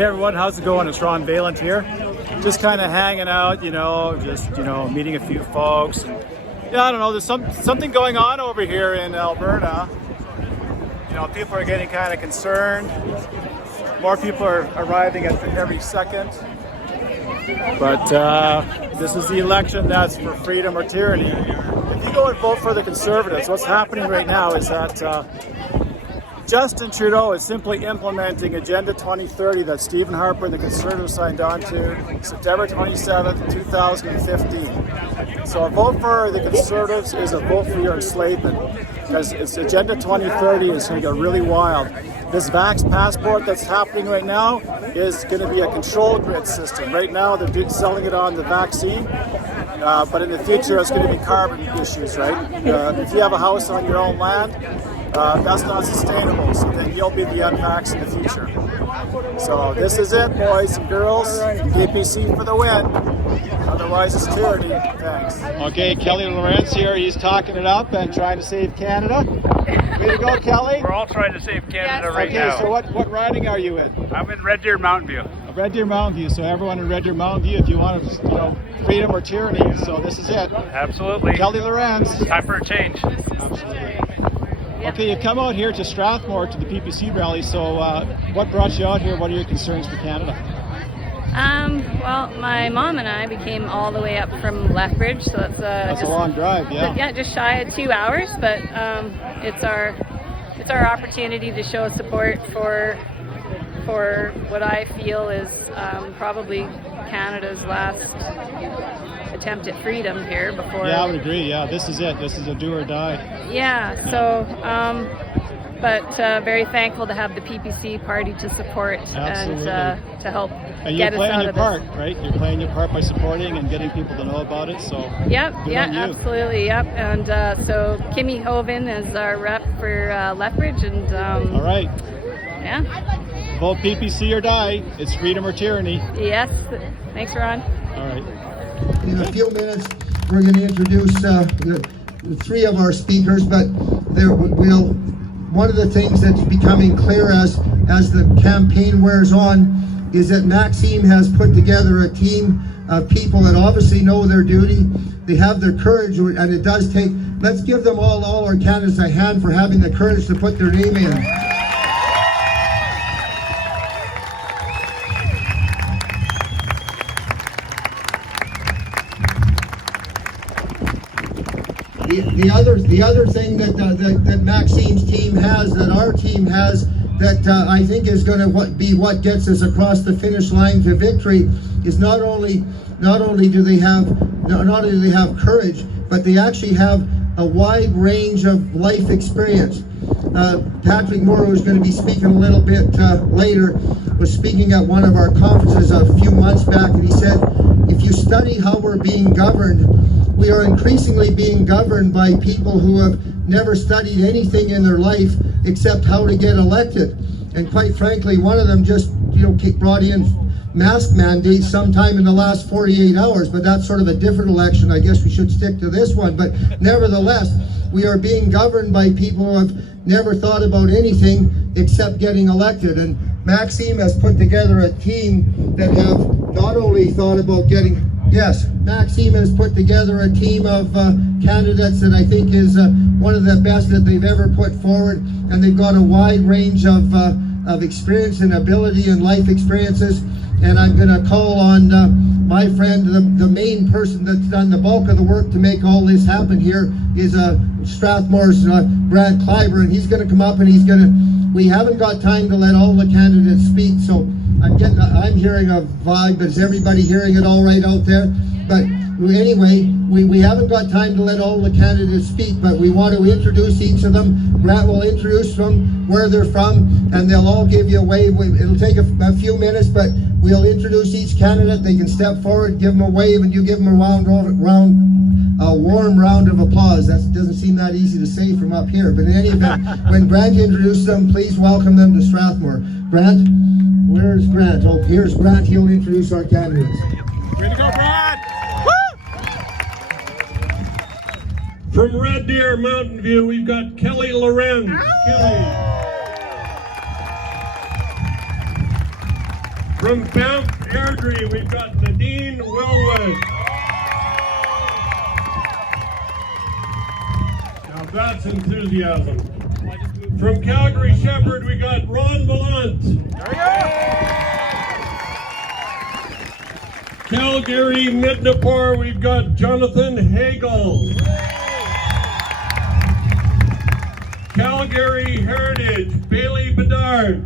Hey everyone, how's it going? It's Ron Valent here. Just kind of hanging out, meeting a few folks. And, I don't know, there's something going on over here in Alberta. People are getting kind of concerned. More people are arriving at every second. But this is the election that's for freedom or tyranny. If you go and vote for the Conservatives, what's happening right now is that Justin Trudeau is simply implementing Agenda 2030 that Stephen Harper and the Conservatives signed on to September 27th, 2015. So a vote for the Conservatives is a vote for your enslavement, because it's Agenda 2030 is going to get really wild. This Vax passport that's happening right now is going to be a control grid system. Right now they're selling it on the vaccine, but in the future it's going to be carbon issues, right? If you have a house on your own land, that's not sustainable, so then you'll be the unvaxxed in the future. So this is it, boys and girls. PPC for the win. Otherwise it's tyranny. Thanks. Okay, Kelly Lorenz here. He's talking it up and trying to save Canada. Way to go, Kelly. We're all trying to save Canada right now. Okay, so what riding are you in? I'm in Red Deer Mountain View. Red Deer Mountain View. So everyone in Red Deer Mountain View, if you want to, freedom or tyranny, so this is it. Absolutely. Kelly Lorenz. Time for a change. Absolutely. Okay, you come out here to Strathmore to the PPC rally, so what brought you out here? What are your concerns for Canada? Well, my mom and I became all the way up from Lethbridge, so that's a long drive, yeah. Yeah, just shy of 2 hours, but it's our opportunity to show support for what I feel is probably Canada's last attempt at freedom here before. Yeah, I would agree. Yeah, this is it. This is a do or die. Yeah. So, but very thankful to have the PPC party to support. Absolutely. And to help and get us out you're playing of your part, right? You're playing your part by supporting and getting people to know about it. So. Yep. Good Yeah. on you. Absolutely. Yep. And so Kimmy Hoven is our rep for Lethbridge, and. All right. Yeah. Vote PPC or die. It's freedom or tyranny. Yes. Thanks, Ron. All right. In a few minutes, we're going to introduce three of our speakers, but one of the things that's becoming clear as the campaign wears on is that Maxime has put together a team of people that obviously know their duty. They have their courage, and it does take. Let's give them all our candidates a hand for having the courage to put their name in. The other thing that Maxime's team has, that our team has, that I think is going to be what gets us across the finish line to victory, is not only do they have courage, but they actually have a wide range of life experience. Patrick Moore, who's going to be speaking a little bit later, was speaking at one of our conferences a few months back, and he said, if you study how we're being governed, we are increasingly being governed by people who have never studied anything in their life except how to get elected. And quite frankly, one of them just brought in mask mandates sometime in the last 48 hours, but that's sort of a different election. I guess we should stick to this one. But nevertheless, we are being governed by people who have never thought about anything except getting elected. And Maxime has put together a team that have not only thought about getting. Yes, Maxime has put together a team of candidates that I think is one of the best that they've ever put forward, and they've got a wide range of experience and ability and life experiences. And I'm going to call on my friend, the main person that's done the bulk of the work to make all this happen here is Strathmore's Grant Kleiber, and he's going to come up and we haven't got time to let all the candidates speak, so I'm hearing a vibe, but is everybody hearing it all right out there? But anyway, we haven't got time to let all the candidates speak, but we want to introduce each of them. Grant will introduce them, where they're from, and they'll all give you a wave. It'll take a few minutes, but we'll introduce each candidate. They can step forward, give them a wave, and you give them a warm round of applause. That doesn't seem that easy to say from up here, but in any event, when Grant introduces them, please welcome them to Strathmore. Grant? Where's Grant? Oh, here's Grant. He'll introduce our candidates. Way to go, Grant! From Red Deer Mountain View, we've got Kelly Lorenz. Kelly. From Banff Airdrie, we've got Nadine Willwood. Now that's enthusiasm. From Calgary Shepherd, we got Ron Valant. Calgary Midnapore, we've got Jonathan Hagel. Calgary Heritage, Bailey Bedard.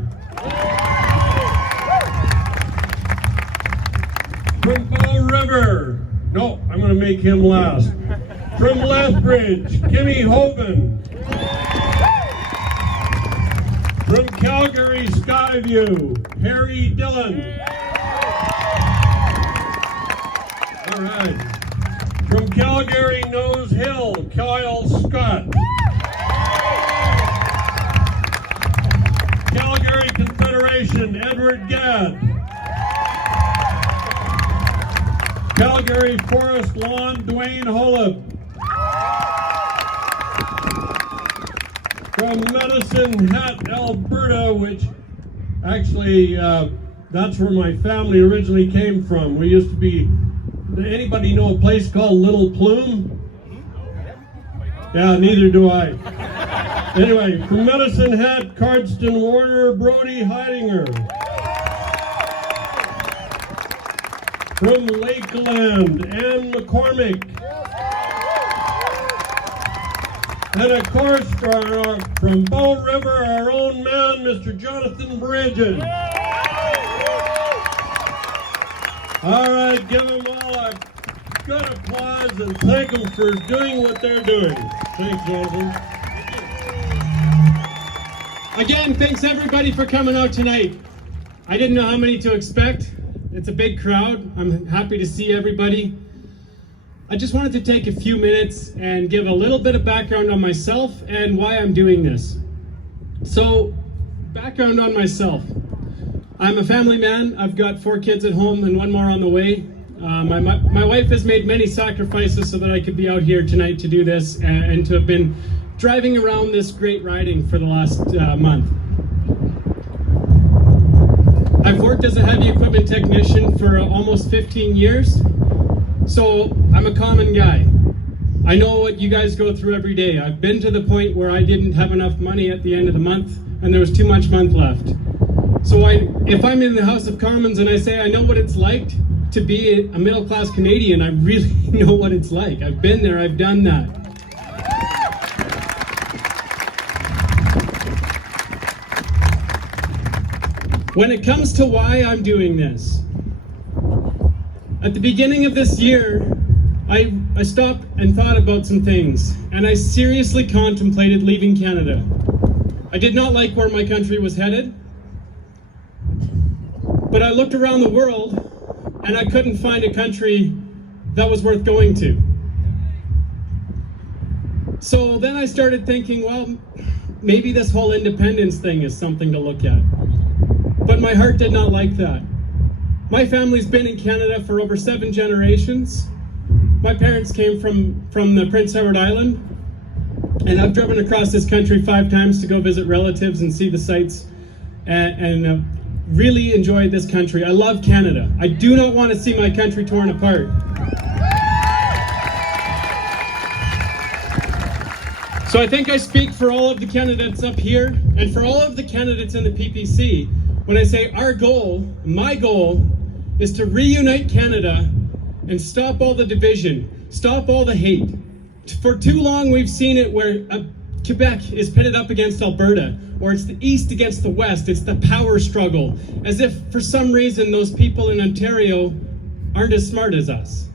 From Bow River, no, I'm going to make him last. From Lethbridge, Kimmy Hogan. From Calgary Skyview, Harry Dillon. All right. From Calgary Nose Hill, Kyle Scott. Calgary Confederation, Edward Gadd. Calgary Forest Lawn, Dwayne Holub. From Medicine Hat, Alberta, which actually, that's where my family originally came from. We used to be, anybody know a place called Little Plume? Yeah, neither do I. Anyway, from Medicine Hat, Cardston Warner, Brody Heidinger. From Lakeland, Ann McCormick. And of course, from Bow River, our own man, Mr. Jonathan Bridges. All right, give them all a good applause and thank them for doing what they're doing. Thanks, Jonathan. Again, thanks everybody for coming out tonight. I didn't know how many to expect. It's a big crowd. I'm happy to see everybody. I just wanted to take a few minutes and give a little bit of background on myself and why I'm doing this. So, background on myself. I'm a family man. I've got 4 kids at home and 1 more on the way. My wife has made many sacrifices so that I could be out here tonight to do this and to have been driving around this great riding for the last month. I've worked as a heavy equipment technician for almost 15 years. So I'm a common guy. I know what you guys go through every day. I've been to the point where I didn't have enough money at the end of the month and there was too much month left. So if I'm in the House of Commons and I say I know what it's like to be a middle-class Canadian, I really know what it's like. I've been there, I've done that. When it comes to why I'm doing this, at the beginning of this year, I stopped and thought about some things, and I seriously contemplated leaving Canada. I did not like where my country was headed, but I looked around the world, and I couldn't find a country that was worth going to. So then I started thinking, well, maybe this whole independence thing is something to look at. But my heart did not like that. My family's been in Canada for over 7 generations. My parents came from the Prince Edward Island, and I've driven across this country 5 times to go visit relatives and see the sights, and really enjoyed this country. I love Canada. I do not want to see my country torn apart. So I think I speak for all of the candidates up here, and for all of the candidates in the PPC, when I say our goal, my goal, is to reunite Canada and stop all the division, stop all the hate. For too long we've seen it where Quebec is pitted up against Alberta, or it's the East against the West, it's the power struggle, as if for some reason those people in Ontario aren't as smart as us.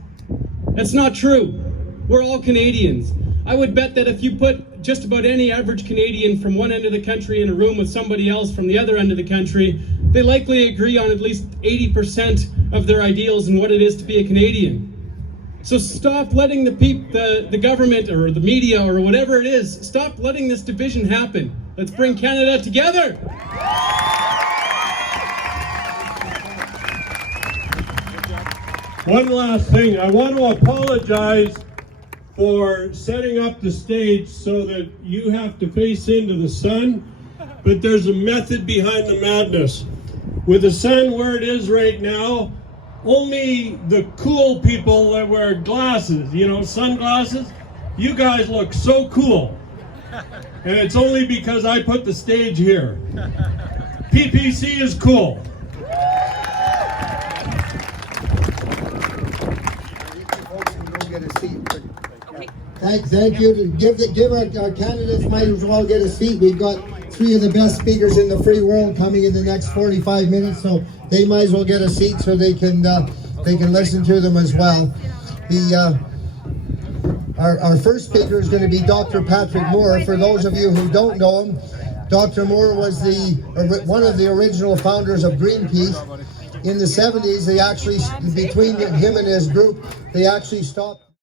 That's not true. We're all Canadians. I would bet that if you put just about any average Canadian from one end of the country in a room with somebody else from the other end of the country, they likely agree on at least 80% of their ideals and what it is to be a Canadian. So stop letting the government or the media or whatever it is, stop letting this division happen. Let's bring Canada together. One last thing, I want to apologize for setting up the stage so that you have to face into the sun, but there's a method behind the madness. with the sun where it is right now, only the cool people that wear glasses, you know, sunglasses, you guys look so cool. And it's only because I put the stage here. PPC is cool. Thank you. Give our candidates might as well get a seat. We've got 3 of the best speakers in the free world coming in the next 45 minutes, so they might as well get a seat so they can listen to them as well. Our first speaker is going to be Dr. Patrick Moore. For those of you who don't know him, Dr. Moore was one of the original founders of Greenpeace. In the 70s, they actually, between him and his group, they actually stopped